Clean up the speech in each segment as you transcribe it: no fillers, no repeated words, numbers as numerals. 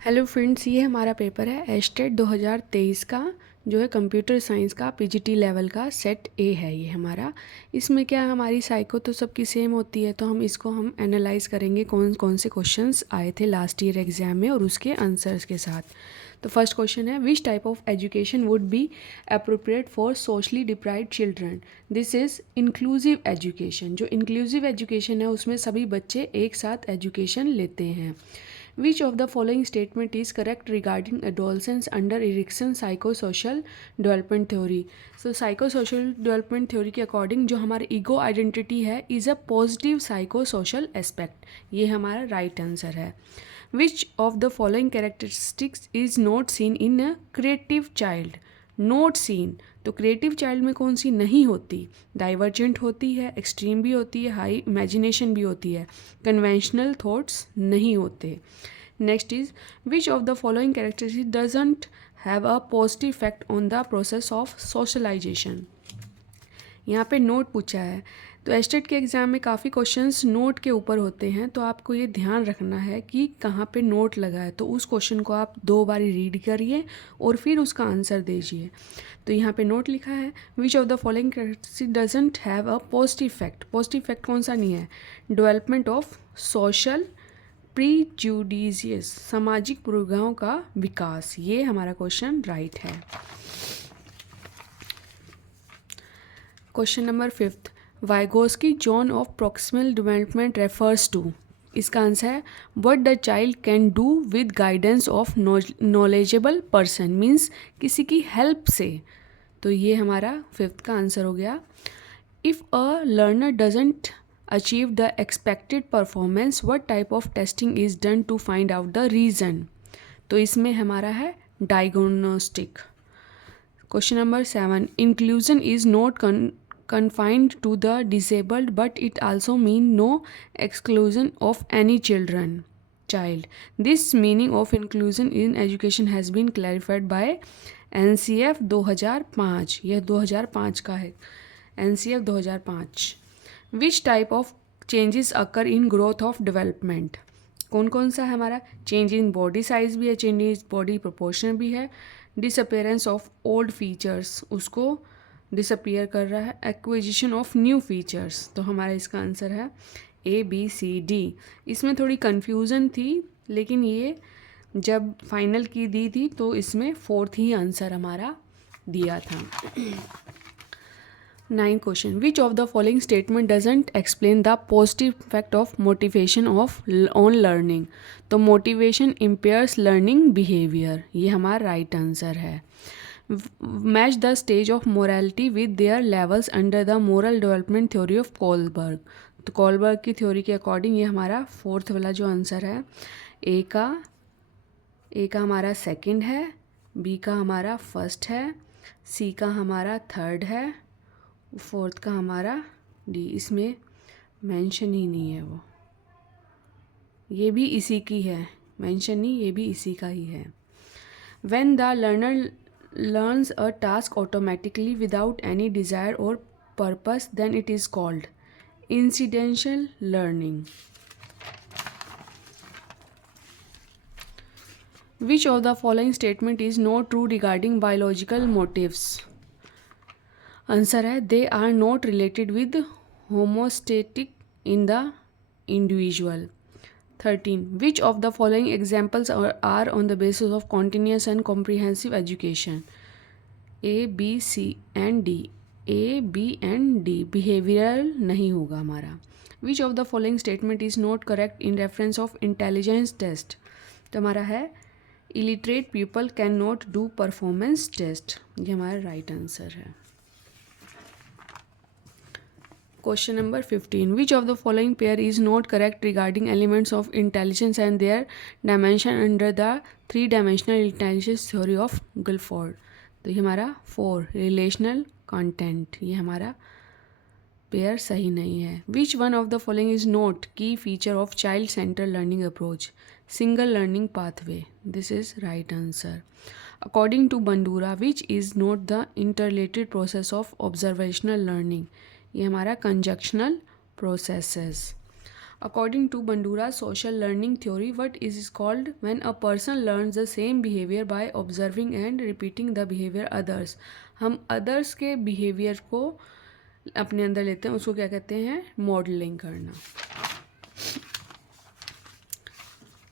Hello friends, ये हमारा paper है एस्टेट 2023 का, जो है कंप्यूटर साइंस का पीजीटी लेवल का सेट ए है ये हमारा। इसमें क्या हमारी साइको तो सबकी सेम होती है, तो हम एनालाइज करेंगे कौन कौन से क्वेश्चंस आए थे लास्ट ईयर एग्जाम में और उसके आंसर्स के साथ। तो फर्स्ट क्वेश्चन है, which type of education would be appropriate for socially deprived children. This is inclusive education. जो इंक्लूसिव एजुकेशन है उसमें सभी बच्चे एक साथ एजुकेशन लेते हैं। Which of the following statement is correct regarding adolescence under Erikson psychosocial development theory? So psychosocial development theory के अकॉर्डिंग जो हमारा ईगो आइडेंटिटी है is a positive psychosocial aspect. ये हमारा राइट आंसर है। Which of the following characteristics is not seen in a creative child? Note scene, तो creative child में कौन सी नहीं होती? डाइवर्जेंट होती है, एक्सट्रीम भी होती है, हाई इमेजिनेशन भी होती है, कन्वेंशनल थॉट्स नहीं होते। Next is, which of the following characteristic doesn't have a positive effect on the process of socialisation. यहाँ पे नोट पूछा है, तो एस्टेट के एग्ज़ाम में काफ़ी क्वेश्चंस नोट के ऊपर होते हैं, तो आपको ये ध्यान रखना है कि कहाँ पे नोट लगा है। तो उस क्वेश्चन को आप 2 बार रीड करिए और फिर उसका आंसर दीजिए। तो यहाँ पे नोट लिखा है, which of the following characteristic doesn't have a positive effect. Positive effect कौन सा नहीं है? डेवलपमेंट ऑफ सोशल प्रीजुडिशियस, सामाजिक पूर्वाग्रहों का विकास। ये हमारा क्वेश्चन राइट है। Question number 5, Vygotsky zone of proximal development refers to. इसका आंसर है, what the child can do with guidance of knowledgeable person, means किसी की हेल्प से। तो ये हमारा 5th का आंसर हो गया। If a learner doesn't achieve the expected performance, what type of testing is done to find out the reason. तो इसमें हमारा है diagnostic. Question number 7, inclusion is not confined to the disabled, but it also mean no exclusion of any child. This meaning of inclusion in education has been clarified by NCF 2005। यह 2005 का है, NCF 2005। Which type of changes occur in growth of development? कौन कौन सा है हमारा? Change in body size भी है, चेंज इन बॉडी प्रोपोर्शन भी है, डिसअपेयरेंस ऑफ ओल्ड फीचर्स, उसको डिसअपियर कर रहा है, एक्विजिशन ऑफ न्यू फीचर्स। तो हमारा इसका आंसर है ABCD। इसमें थोड़ी कन्फ्यूज़न थी, लेकिन ये जब फाइनल की दी थी तो इसमें 4th ही आंसर हमारा दिया था। 9th question, which of the following statement doesn't explain the positive effect of motivation of on learning. तो मोटिवेशन इम्पेयर्स लर्निंग बिहेवियर, ये हमारा राइट आंसर है। Match the stage of morality with their levels under the moral development theory of Kohlberg. तो Kohlberg की theory के according ये हमारा 4th वाला जो आंसर है, ए का हमारा 2nd है, बी का हमारा 1st है, सी का हमारा 3rd है, 4th का हमारा डी। इसमें मेंशन ही नहीं है, वो ये भी इसी की है, मेंशन नहीं, ये भी इसी का ही है। When the learner learns a task automatically without any desire or purpose, then it is called incidental learning. Which of the following statement is not true regarding biological motives? Answer है, they are not related with homostatic in the individual. 13, which of the following examples are on the basis of continuous and comprehensive education? A, B, C and D. A, B and D behavioral नहीं होगा हमारा। Which of the following statement is not correct in reference of intelligence test? तो हमारा है, illiterate people cannot do performance test। ये हमारा right answer है। Question number 15, which of the following pair is not correct regarding elements of intelligence and their dimension under the 3-dimensional intelligence theory of Guilford? तो ये हमारा 4, relational content, ये हमारा pair सही नहीं है। Which one of the following is not key feature of child centered learning approach? Single learning pathway, this is right answer. According to Bandura, which is not the interrelated process of observational learning? ये हमारा कंजक्शनल processes. According to Bandura social learning theory, what is called when a person learns the same behavior by observing and repeating the behavior others. हम others के behavior को अपने अंदर लेते हैं, उसको क्या कहते हैं? मॉडलिंग करना.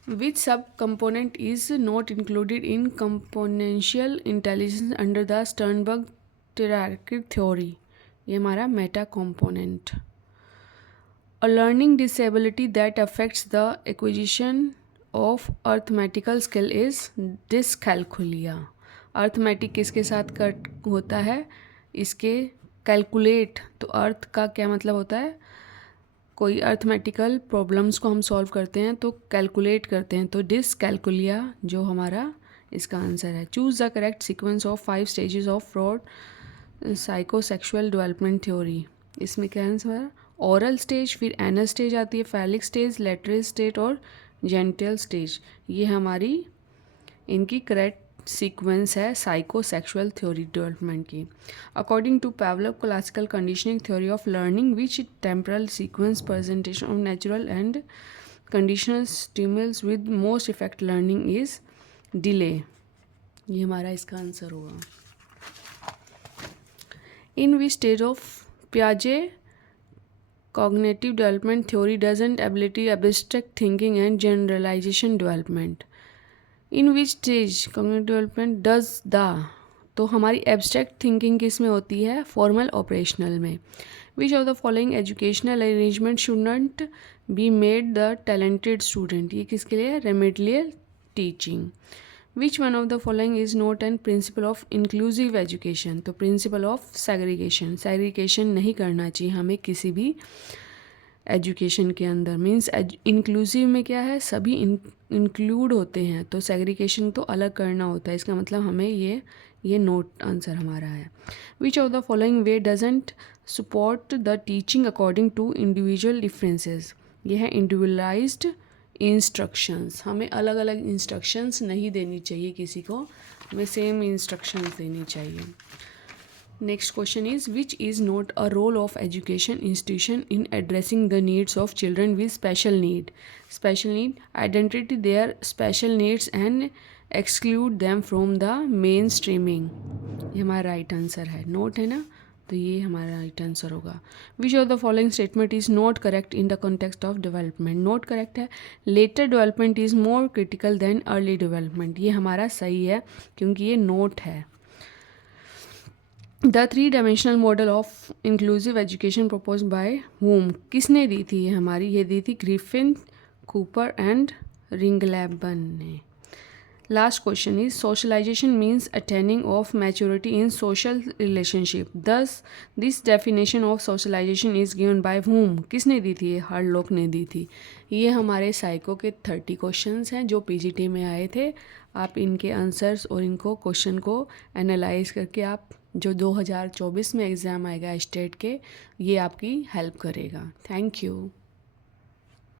Which sub-component is not included in componential intelligence under the Sternberg hierarchy theory? ये हमारा Meta component. A learning disability that affects the acquisition of arithmetical skill is dyscalculia. Arithmetic किसके साथ कट होता है? इसके कैलकुलेट. तो अर्थ का क्या मतलब होता है? कोई अर्थमेटिकल प्रॉब्लम्स को हम सॉल्व करते हैं तो कैलकुलेट करते हैं, तो डिसकैलकुलिया जो हमारा इसका आंसर है. Choose the correct sequence of 5 stages of Freud psychosexual development theory. इसमें क्या आंसर है? ओरल स्टेज, फिर एनल स्टेज आती है, फैलिक स्टेज, लेटरल स्टेज और जेंटल स्टेज. ये हमारी इनकी करेक्ट सीक्वेंस है साइकोसेक्सुअल थ्योरी डेवलपमेंट की. According to Pavlov classical conditioning theory of learning, which temporal sequence presentation of natural and conditional stimulus with most effect learning is delay. ये हमारा इसका answer होगा. In which stage of पियाजे cognitive development theory doesn't ability abstract thinking and generalization development. In which stage cognitive development does the, तो हमारी abstract thinking किस में होती है? formal operational में. Which of the following educational arrangement should not be made the talented student? ये किसके लिए? remedial teaching. Which one of the following is not an principle of inclusive education? तो principle of segregation. segregation नहीं करना चाहिए हमें किसी भी एजुकेशन के अंदर. मीन्स इंक्लूसिव में क्या है? सभी इंक्लूड होते हैं, तो सेग्रीगेशन तो अलग करना होता है. इसका मतलब हमें ये नोट आंसर हमारा है. Which of the following way doesn't support the teaching according to individual differences? ये है इंडिविजुअलाइज्ड इंस्ट्रक्शंस. हमें अलग अलग इंस्ट्रक्शंस नहीं देनी चाहिए किसी को, हमें सेम इंस्ट्रक्शंस देनी चाहिए. Next question is which is not a role of education institution in addressing the needs of children with special need. Special need, identity their special needs and exclude them from the main streaming. ये हमारा right answer है. Note है ना, तो ये हमारा right answer होगा. Which of the following statement is not correct in the context of development? Not correct है. Later development is more critical than early development. ये हमारा सही है क्योंकि ये नोट है. The 3-dimensional model of inclusive education propose by whom? किसने दी थी? ये हमारी ये दी थी ग्रिफिन, कूपर एंड रिंगलैबन ने. Last question is socialisation means attaining of maturity in social relationship. Thus this definition of socialisation is given by whom? किसने दी थी? ये हार्लोक ने दी थी. ये हमारे साइको के 30 क्वेश्चंस हैं जो पीजीटी में आए थे. आप इनके आंसर्स और इनको क्वेश्चन को एनालाइज करके आप जो 2024 में एग्ज़ाम आएगा स्टेट के, ये आपकी हेल्प करेगा. Thank you.